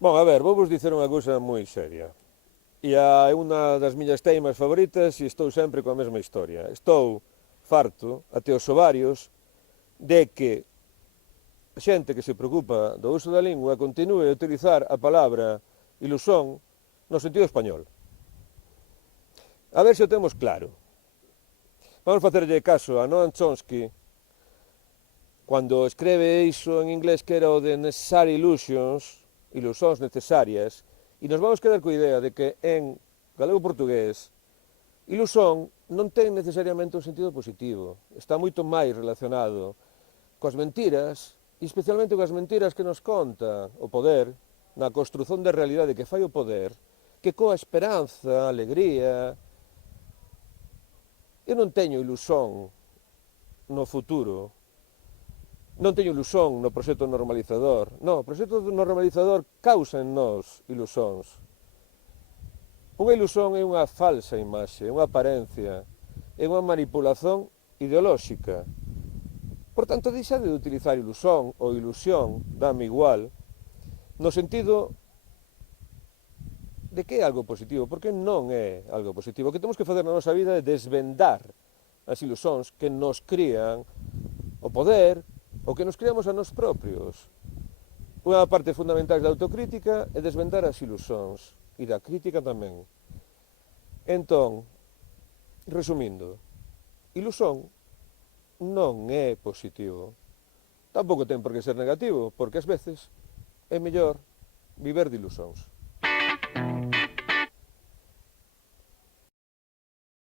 Bom, a ver, vou vos dicer unha cousa moi seria. E é unha das miñas teimas favoritas e estou sempre coa mesma historia. Estou farto, até os ovarios, de que a xente que se preocupa do uso da lingua continue a utilizar a palabra ilusón no sentido español. A ver se o temos claro. Vamos facerlle caso a Noam Chomsky cando escreve iso en inglés que era o de necessary illusions, ilusóns necesarias, e nos vamos quedar coa idea de que en galego-portugués ilusón non ten necesariamente un sentido positivo, está moito máis relacionado coas mentiras, e especialmente coas mentiras que nos conta o poder na construción da realidade que fai o poder, que coa esperanza, a alegría. Eu non teño ilusón no futuro, non teño ilusón no proxecto normalizador. Non, o proxecto normalizador causa en nós ilusóns. Unha ilusón é unha falsa imaxe, é unha apariencia, é unha manipulación ideolóxica. Por tanto, deixade de utilizar ilusón ou ilusión, dame igual, no sentido de que é algo positivo, porque non é algo positivo. O que temos que facer na nosa vida é desvendar as ilusóns que nos crían o poder, o que nos criamos a nós propios. Unha parte fundamental da autocrítica é desvendar as ilusóns e da crítica tamén. Entón, resumindo, ilusón non é positivo. Tampouco ten por que ser negativo, porque ás veces é mellor viver de ilusóns.